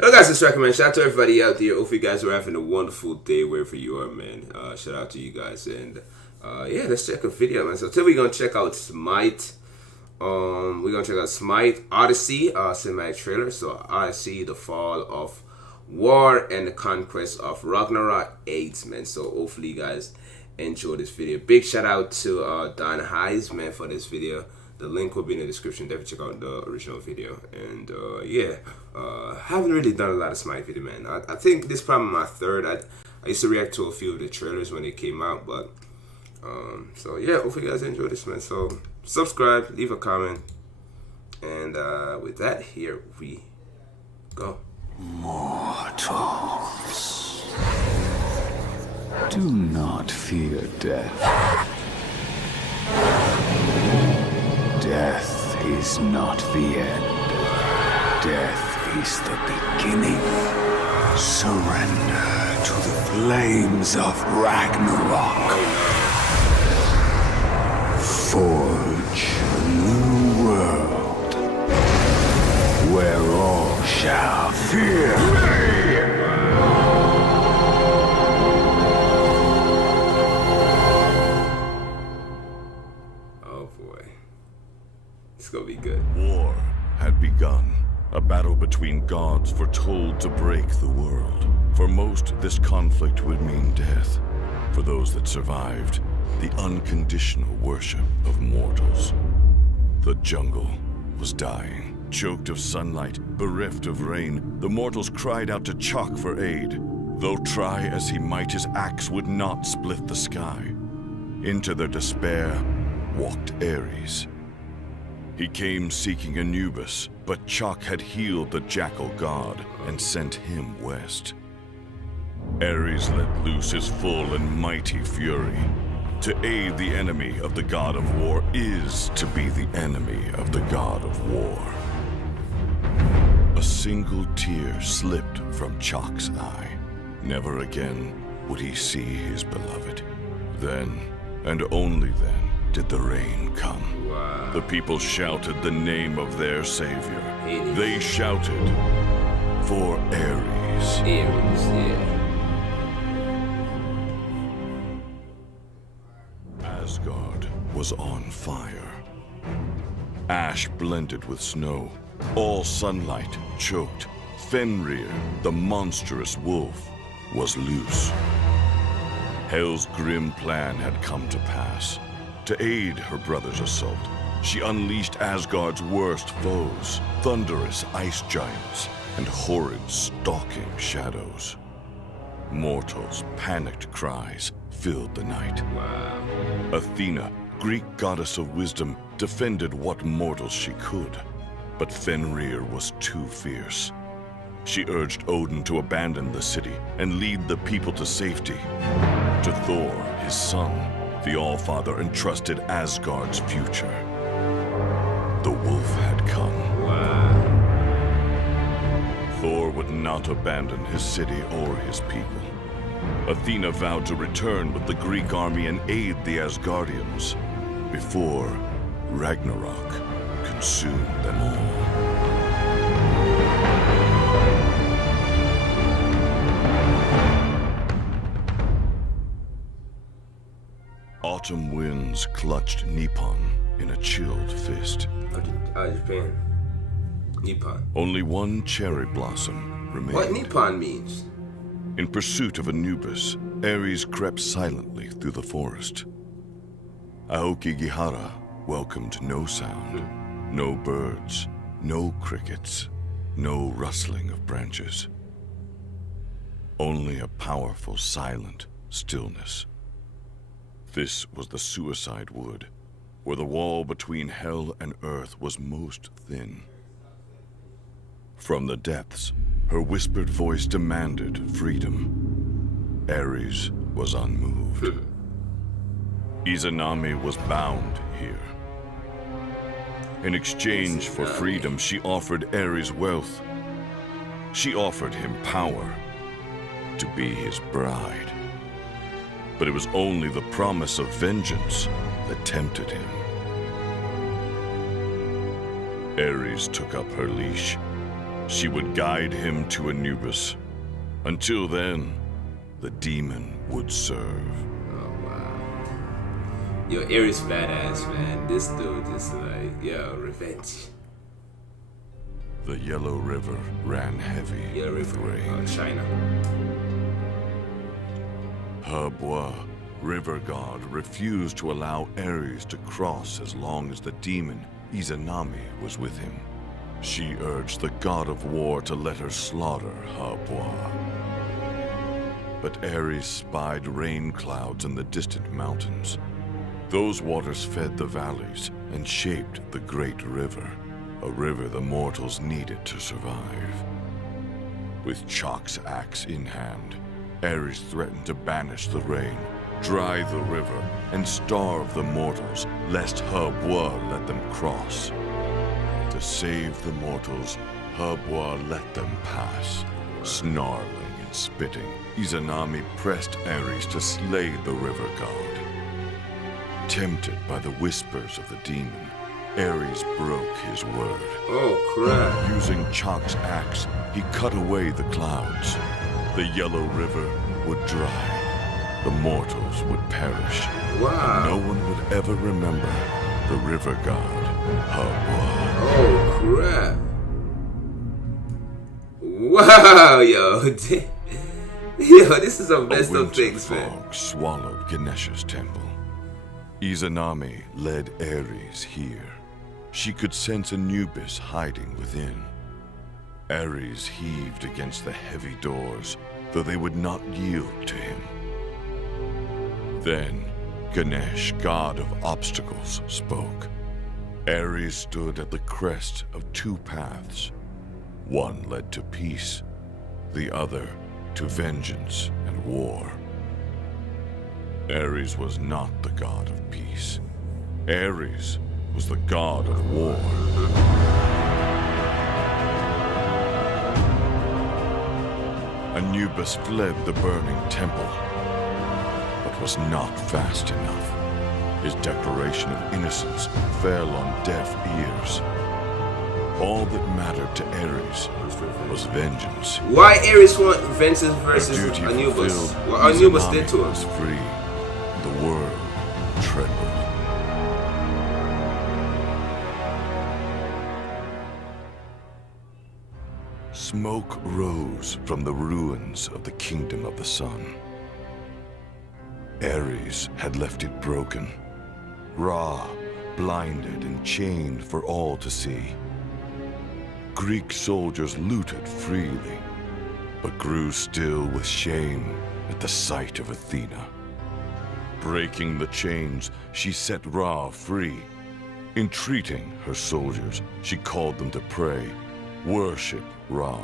Hello guys, it's Recommend. Shout out to everybody out there. Hopefully you guys are having a wonderful day wherever you are, man. Shout out to you guys. And yeah, let's check a video, man. So today we're gonna check out Smite. We're gonna check out Smite Odyssey, cinematic trailer. So Odyssey, the fall of war and the conquest of Ragnarok 8, man. So hopefully you guys enjoy this video. Big shout out to Don Hayes, man, for this video. The link will be in the description. Definitely check out the original video. And yeah, haven't really done a lot of Smite video, man. I think this is probably my third. I used to react to a few of the trailers when they came out, but so yeah, hopefully you guys enjoy this, man. So subscribe, leave a comment, and with that, here we go. Mortals, do not fear death. Death is not the end. Death is the beginning. Surrender to the flames of Ragnarok. Forge a new world where all shall fear me. Oh boy. It's gonna be good. War had begun, a battle between gods foretold to break the world. For most, this conflict would mean death. For those that survived, the unconditional worship of mortals. The jungle was dying. Choked of sunlight, bereft of rain, the mortals cried out to Chak for aid. Though try as he might, his axe would not split the sky. Into their despair walked Ares. He came seeking Anubis, but Chak had healed the jackal god and sent him west. Ares let loose his full and mighty fury. To aid the enemy of the god of war is to be the enemy of the god of war. A single tear slipped from Chak's eye. Never again would he see his beloved. Then, and only then, did the rain come. Wow. The people shouted the name of their savior. Hades. They shouted for Ares. Ares, yeah. Asgard was on fire. Ash blended with snow. All sunlight choked. Fenrir, the monstrous wolf, was loose. Hel's grim plan had come to pass. To aid her brother's assault, she unleashed Asgard's worst foes, thunderous ice giants and horrid stalking shadows. Mortals' panicked cries filled the night. Wow. Athena, Greek goddess of wisdom, defended what mortals she could. But Fenrir was too fierce. She urged Odin to abandon the city and lead the people to safety. To Thor, his son, the Allfather entrusted Asgard's future. The wolf had come. Wow. Thor would not abandon his city or his people. Athena vowed to return with the Greek army and aid the Asgardians before Ragnarok consumed them all. Autumn winds clutched Nippon in a chilled fist. Japan. Nippon. Only one cherry blossom remained. What Nippon means? In pursuit of Anubis, Ares crept silently through the forest. Aokigahara welcomed no sound, no birds, no crickets, no rustling of branches. Only a powerful, silent stillness. This was the Suicide Wood, where the wall between hell and earth was most thin. From the depths, her whispered voice demanded freedom. Ares was unmoved. Izanami was bound here. In exchange for freedom, she offered Ares wealth. She offered him power to be his bride. But it was only the promise of vengeance that tempted him. Ares took up her leash. She would guide him to Anubis. Until then, the demon would serve. Oh wow. Yo, Ares badass, man. This dude is like, yo, revenge. The Yellow River ran heavy Yellow with River, rain. China. Herbois, river god, refused to allow Ares to cross as long as the demon Izanami was with him. She urged the god of war to let her slaughter Herbois. But Ares spied rain clouds in the distant mountains. Those waters fed the valleys and shaped the great river, a river the mortals needed to survive. With Chalk's axe in hand, Ares threatened to banish the rain, dry the river, and starve the mortals, lest Herbois let them cross. To save the mortals, Herbois let them pass. Snarling and spitting, Izanami pressed Ares to slay the river god. Tempted by the whispers of the demon, Ares broke his word. Oh crap. Using Chalk's axe, he cut away the clouds. The Yellow River would dry. The mortals would perish. Wow. No one would ever remember the river god, Herbois. Oh crap. Wow, yo. Yo, this is a messed up things, man. Fog swallowed Ganesha's temple. Izanami led Ares here. She could sense Anubis hiding within. Ares heaved against the heavy doors, though they would not yield to him. Then, Ganesh, god of obstacles, spoke. Ares stood at the crest of two paths. One led to peace, the other to vengeance and war. Ares was not the god of peace. Ares was the god of war. Anubis fled the burning temple, but was not fast enough. His declaration of innocence fell on deaf ears. All that mattered to Ares was vengeance. Why Ares want vengeance versus Her duty Anubis? fulfilled, What Anubis Izanami did to was him? free. The world trembled. Smoke rose from the ruins of the Kingdom of the Sun. Ares had left it broken. Ra, blinded and chained for all to see. Greek soldiers looted freely, but grew still with shame at the sight of Athena. Breaking the chains, she set Ra free. Entreating her soldiers, she called them to pray, worship Ra,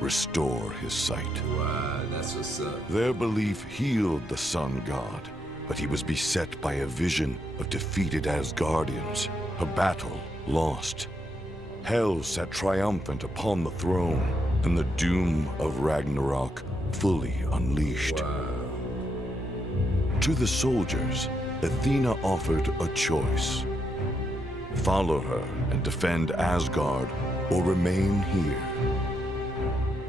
restore his sight. Wow, that's what's up. Their belief healed the sun god, but he was beset by a vision of defeated Asgardians, a battle lost. Hel sat triumphant upon the throne, and the doom of Ragnarok fully unleashed. Wow. To the soldiers, Athena offered a choice. Follow her and defend Asgard, or remain here.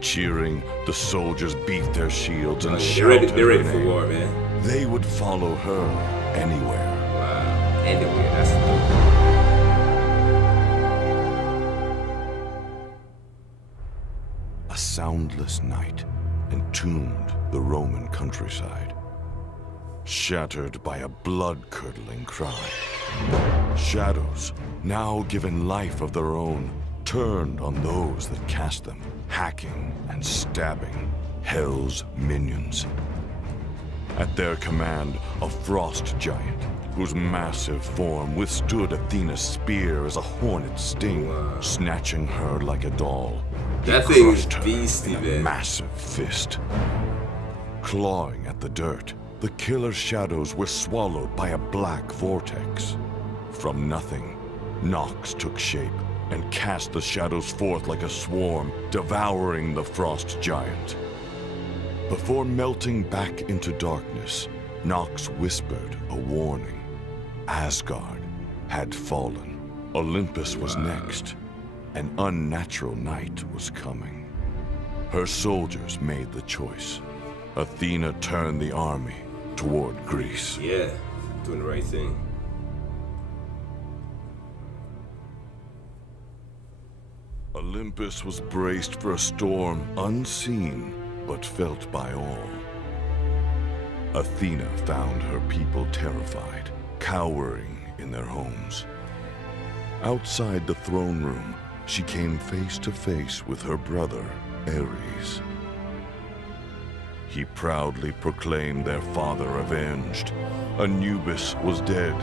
Cheering, the soldiers beat their shields and shouted They're ready her for name. war, man. They would follow her anywhere. Wow. Anyway, that's dope. A soundless night entombed the Roman countryside, shattered by a blood-curdling cry. Shadows, now given life of their own, turned on those that cast them, hacking and stabbing Hel's minions. At their command, a frost giant, whose massive form withstood Athena's spear as a hornet's sting, snatching her like a doll. He That thing is crushed her beastly, in a man. massive fist. Clawing at the dirt, the killer shadows were swallowed by a black vortex. From nothing, Nox took shape and cast the shadows forth like a swarm, devouring the frost giant. Before melting back into darkness, Nox whispered a warning. Asgard had fallen. Olympus was next. an unnatural night was coming. Her soldiers made the choice. Athena turned the army toward Greece. Yeah, doing the right thing. Olympus was braced for a storm unseen but felt by all. Athena found her people terrified, cowering in their homes. Outside the throne room, she came face to face with her brother, Ares. He proudly proclaimed their father avenged. Anubis was dead.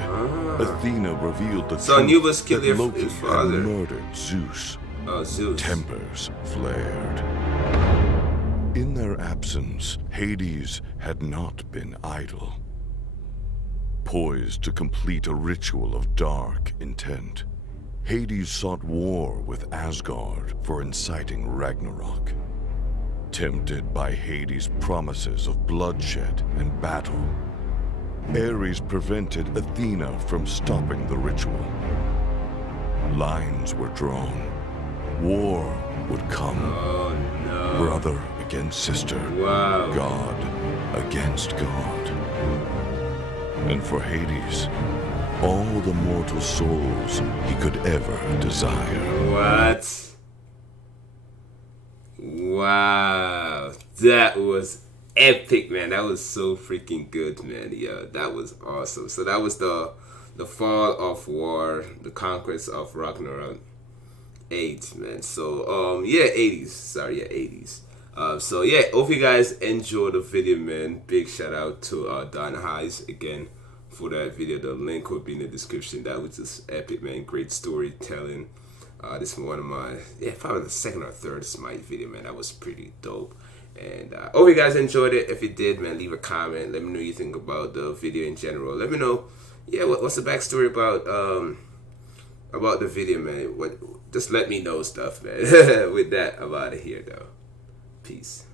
Athena revealed the truth Anubis killed that Loki his father. had murdered Zeus. Zeus. Tempers flared. In their absence, Hades had not been idle. Poised to complete a ritual of dark intent, Hades sought war with Asgard for inciting Ragnarok. Tempted by Hades' promises of bloodshed and battle, Ares prevented Athena from stopping the ritual. Lines were drawn. War would come. Oh no. Brother against sister. Wow. God against God. And for Hades, all the mortal souls he could ever desire. What? Wow. That was epic, man. That was so freaking good, man. Yeah, that was awesome. So that was the fall of war, the conquest of Ragnarok 8, man. So yeah, 80s. Sorry, yeah, 80s. So yeah, hope you guys enjoyed the video, man. Big shout out to Don Highs again for that video. The link will be in the description. That was just epic, man. Great storytelling. This is one of my, probably the second or third Smite video, man. That was pretty dope. And hope you guys enjoyed it. If you did, man, leave a comment. Let me know what you think about the video in general. Let me know, what's the backstory about the video, man. Just let me know stuff, man. With that, I'm out of here, though. Peace.